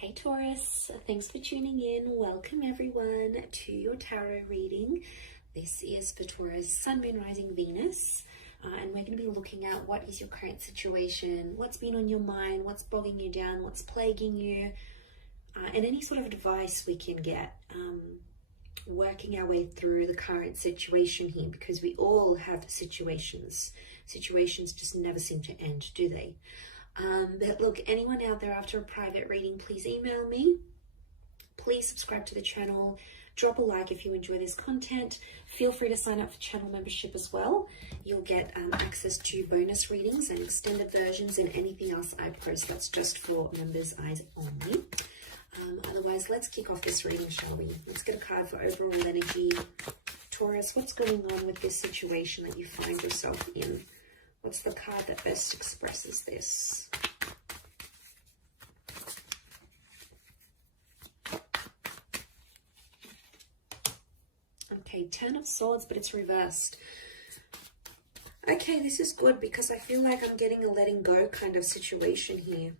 Hey Taurus, thanks for tuning in. Welcome everyone to your tarot reading. This is for Taurus, Sun, Moon, Rising, Venus. And we're going to be looking at what is your current situation, what's been on your mind, what's bogging you down, what's plaguing you, and any sort of advice we can get. Working our way through the current situation here, because we all have situations. Situations just never seem to end, do they? But look, anyone out there after a private reading, please email me. Please subscribe to the channel. Drop a like if you enjoy this content. Feel free to sign up for channel membership as well. You'll get access to bonus readings and extended versions and anything else I post that's just for members' eyes only. Otherwise, let's kick off this reading, shall we? Let's get a card for overall energy. Taurus, what's going on with this situation that you find yourself in? What's the card that best expresses this? Okay, 10 of Swords, but it's reversed. Okay, this is good because I feel like I'm getting a letting go kind of situation here.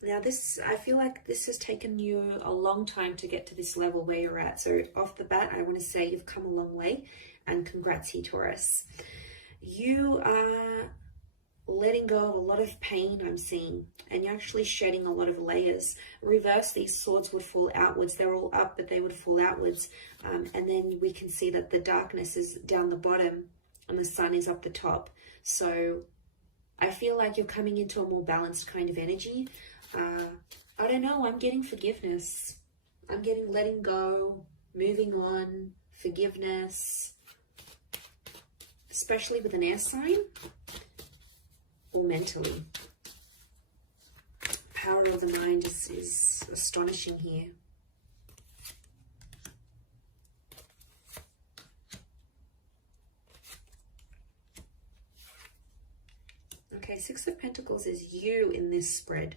Now I feel like this has taken you a long time to get to this level where you're at. So off the bat, I want to say you've come a long way. And congrats here, Taurus. You are letting go of a lot of pain, I'm seeing, and you're actually shedding a lot of layers. Reverse, these swords would fall outwards. They're all up, but they would fall outwards. And then we can see that the darkness is down the bottom and the sun is up the top. So I feel like you're coming into a more balanced kind of energy. I don't know, I'm getting forgiveness. I'm getting letting go, moving on, forgiveness. Especially with an air sign or mentally. Power of the mind is astonishing here. Okay, Six of Pentacles is you in this spread.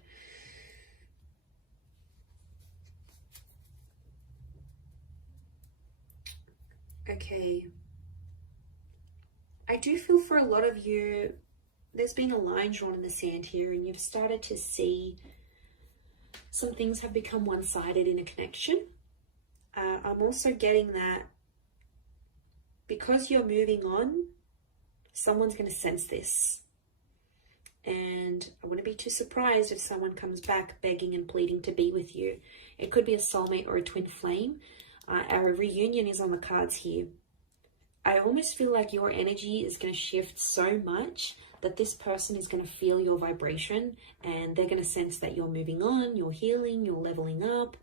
Okay. I do feel for a lot of you, there's been a line drawn in the sand here and you've started to see some things have become one-sided in a connection. I'm also getting that because you're moving on, someone's going to sense this. And I wouldn't be too surprised if someone comes back begging and pleading to be with you. It could be a soulmate or a twin flame. Our reunion is on the cards here. I almost feel like your energy is going to shift so much that this person is going to feel your vibration and they're going to sense that you're moving on, you're healing, you're leveling up,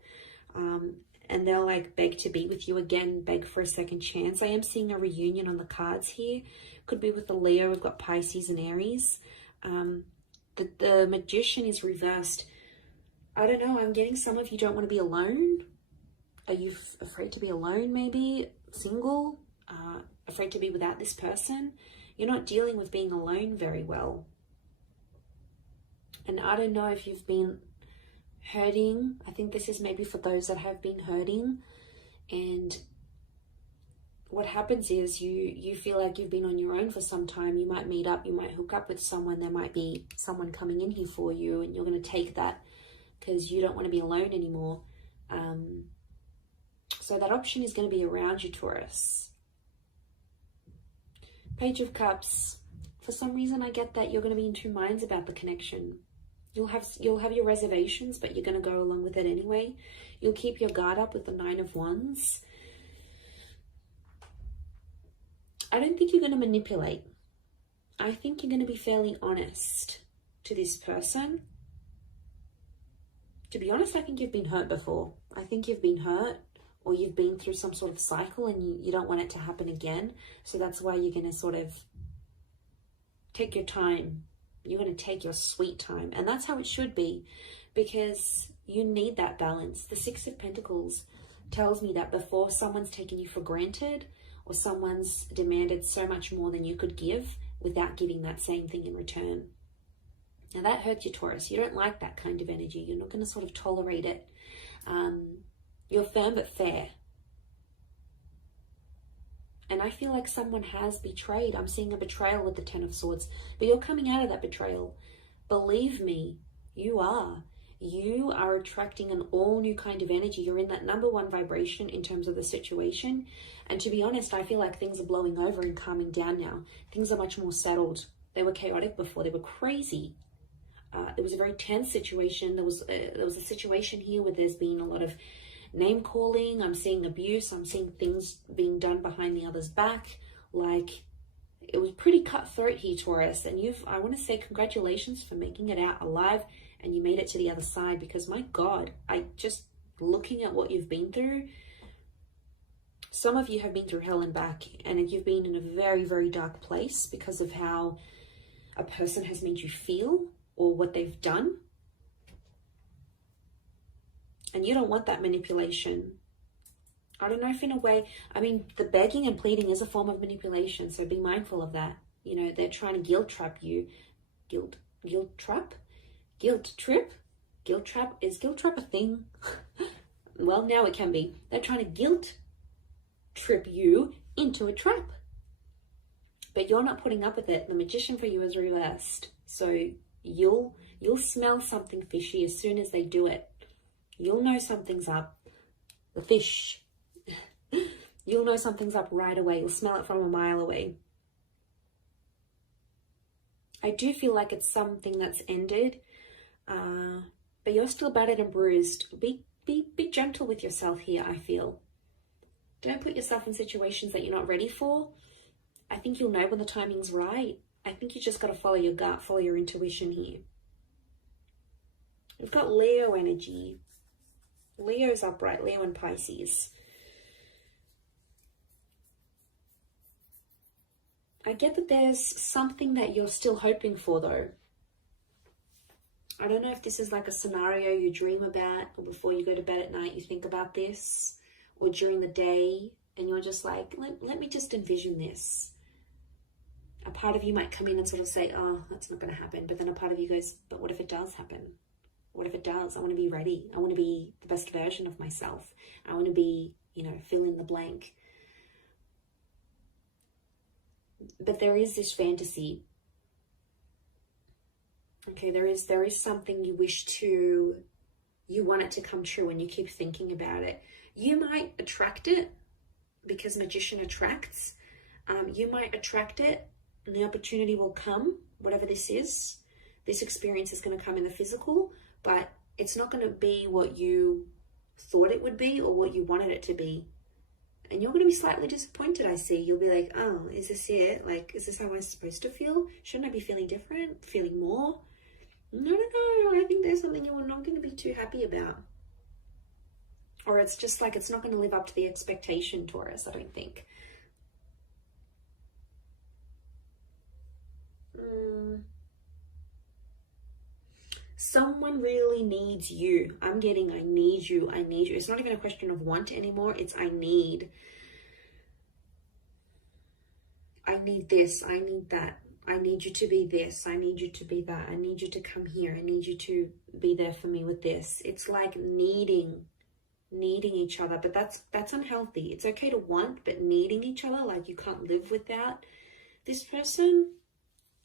and they'll like beg to be with you again, beg for a second chance. I am seeing a reunion on the cards here. Could be with the Leo. We've got Pisces and Aries. The Magician is reversed. I don't know. I'm getting some of you don't want to be alone. Are you afraid to be alone maybe? Single? Afraid to be without this person. You're not dealing with being alone very well. And I don't know if you've been hurting. I think this is maybe for those that have been hurting. And what happens is you feel like you've been on your own for some time. You might meet up, you might hook up with someone. There might be someone coming in here for you and you're going to take that because you don't want to be alone anymore. So that option is going to be around you, Taurus. Page of Cups. For some reason, I get that you're going to be in two minds about the connection. You'll have your reservations, but you're going to go along with it anyway. You'll keep your guard up with the Nine of Wands. I don't think you're going to manipulate. I think you're going to be fairly honest to this person. To be honest, I think you've been hurt before. I think you've been hurt. Or you've been through some sort of cycle and you don't want it to happen again. So that's why you're going to sort of take your time. You're going to take your sweet time. And that's how it should be because you need that balance. The Six of Pentacles tells me that before someone's taken you for granted or someone's demanded so much more than you could give without giving that same thing in return. Now that hurts you, Taurus. You don't like that kind of energy. You're not going to sort of tolerate it. You're firm but fair. And I feel like someone has betrayed. I'm seeing a betrayal with the Ten of Swords. But you're coming out of that betrayal. Believe me, You are. You are attracting an all new kind of energy. You're in that number one vibration in terms of the situation. And to be honest, I feel like things are blowing over and calming down now. Things are much more settled. They were chaotic before. They were crazy. It was a very tense situation. There was a situation here where there's been a lot of name calling. I'm seeing abuse. I'm seeing things being done behind the other's back. Like, it was pretty cutthroat here, Taurus. And I want to say congratulations for making it out alive. And you made it to the other side, because my God, looking at what you've been through, some of you have been through hell and back, and you've been in a very, very dark place because of how a person has made you feel or what they've done. And you don't want that manipulation. I don't know if in a way, I mean, the begging and pleading is a form of manipulation, so be mindful of that. You know, they're trying to guilt trap you. Guilt trap? Guilt trip? Guilt trap? Is guilt trap a thing? Well, now it can be. They're trying to guilt trip you into a trap. But you're not putting up with it. The magician for you is reversed. So you'll smell something fishy as soon as they do it. You'll know something's up. The fish. You'll know something's up right away. You'll smell it from a mile away. I do feel like it's something that's ended. But you're still battered and bruised. Be gentle with yourself here, I feel. Don't put yourself in situations that you're not ready for. I think you'll know when the timing's right. I think you just got to follow your gut, follow your intuition here. We've got Leo energy. Leo's upright, Leo and Pisces. I get that there's something that you're still hoping for, though. I don't know if this is like a scenario you dream about, or before you go to bed at night you think about this, or during the day and you're just like, let me just envision this. A part of you might come in and sort of say, oh, that's not going to happen. But then a part of you goes, but what if it does happen? What if it does? I want to be ready. I want to be the best version of myself. I want to be, fill in the blank. But there is this fantasy. Okay, there is something you want it to come true, and you keep thinking about it. You might attract it because magician attracts. You might attract it and the opportunity will come, whatever this is. This experience is going to come in the physical, but it's not going to be what you thought it would be or what you wanted it to be. And you're going to be slightly disappointed, I see. You'll be like, oh, is this it? Like, is this how I'm supposed to feel? Shouldn't I be feeling different? Feeling more? No. I think there's something you're not going to be too happy about. Or it's just like it's not going to live up to the expectation, Taurus, I don't think. Someone really needs you. I'm getting, I need you. It's not even a question of want anymore. It's I need. I need this. I need that. I need you to be this. I need you to be that. I need you to come here. I need you to be there for me with this. It's like needing each other, but that's unhealthy. It's okay to want, but needing each other, like you can't live without this person.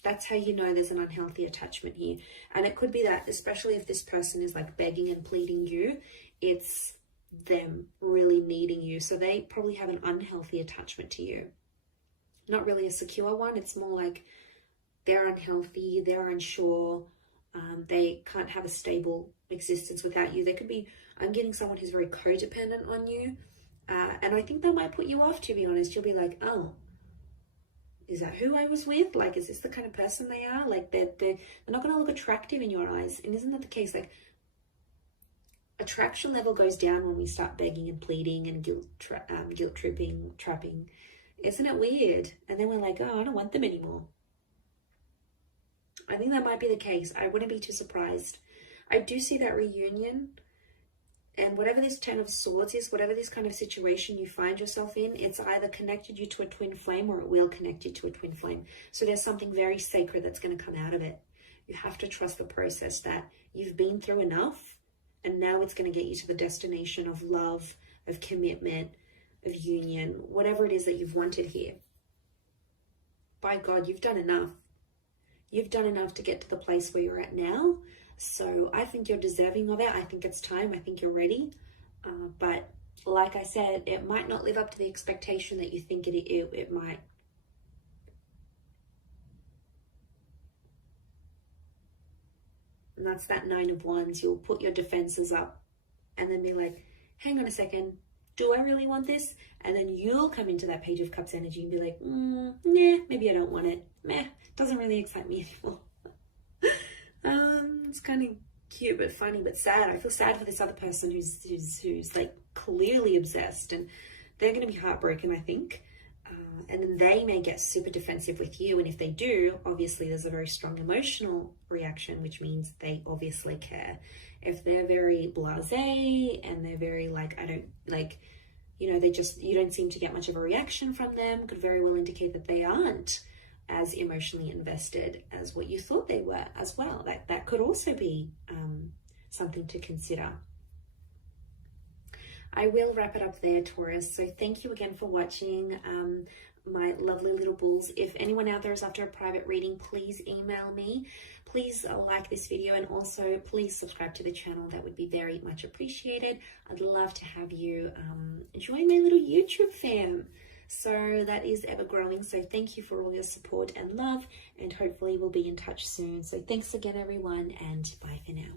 That's how you know there's an unhealthy attachment here. And it could be that, especially if this person is like begging and pleading you, it's them really needing you. So they probably have an unhealthy attachment to you. Not really a secure one. It's more like they're unhealthy, they're unsure, they can't have a stable existence without you. They could be, I'm getting someone who's very codependent on you. And I think that might put you off, to be honest. You'll be like, oh, is that who I was with? Like, is this the kind of person they are? Like, they're not going to look attractive in your eyes. And isn't that the case? Like, attraction level goes down when we start begging and pleading and guilt tripping, trapping. Isn't it weird? And then we're like, oh, I don't want them anymore. I think that might be the case. I wouldn't be too surprised. I do see that reunion. And whatever this 10 of Swords is, whatever this kind of situation you find yourself in, it's either connected you to a twin flame or it will connect you to a twin flame. So there's something very sacred that's going to come out of it. You have to trust the process that you've been through enough, and now it's going to get you to the destination of love, of commitment, of union, whatever it is that you've wanted here. By God, you've done enough. You've done enough to get to the place where you're at now. So I think you're deserving of it. I think it's time. I think you're ready. But like I said, it might not live up to the expectation that you think it might. And that's that 9 of Wands. You'll put your defenses up and then be like, hang on a second, do I really want this? And then you'll come into that Page of Cups energy and be like, nah, maybe I don't want it. Meh, doesn't really excite me anymore. It's kind of cute but funny but sad. I feel sad for this other person who's like clearly obsessed, and they're going to be heartbroken, I think. And then they may get super defensive with you, and if they do, obviously there's a very strong emotional reaction, which means they obviously care. If they're very blasé and they're very like, I don't like, you know, you don't seem to get much of a reaction from them, could very well indicate that they aren't as emotionally invested as what you thought they were as well. That could also be something to consider. I will wrap it up there, Taurus. So thank you again for watching, my lovely little bulls. If anyone out there is after a private reading, please email me. Please like this video, and also please subscribe to the channel. That would be very much appreciated. I'd love to have you join my little YouTube fam. So that is ever growing. So thank you for all your support and love, and hopefully we'll be in touch soon. So thanks again, everyone, and bye for now.